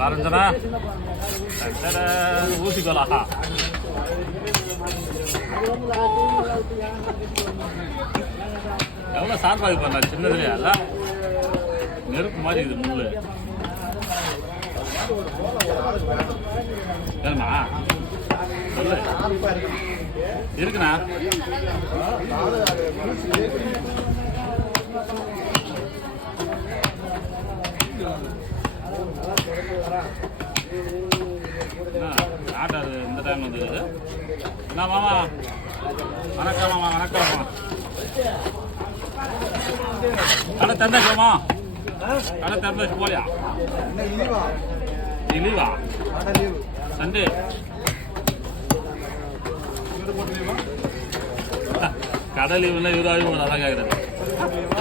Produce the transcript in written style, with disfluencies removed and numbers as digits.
ரஞ்சனா ஊசிக்கோலா எவ்வளோ சார்பாக பண்ண சின்னதுலையா இல்ல நெருப்பு மாதிரி இது முள்ளு வேணுமா சொல்லு இருக்குண்ணா ஆட்டாது இந்த டைம் வந்துருக்குது என்ன மாமா வணக்கம் மாமா வணக்கம் மாமா கடை திறந்தாச்சுமா கடை திறந்தாச்சு போலியா நீ லீவா சண்டே கடை லீவுல 20,000 அதான் கேட்குறது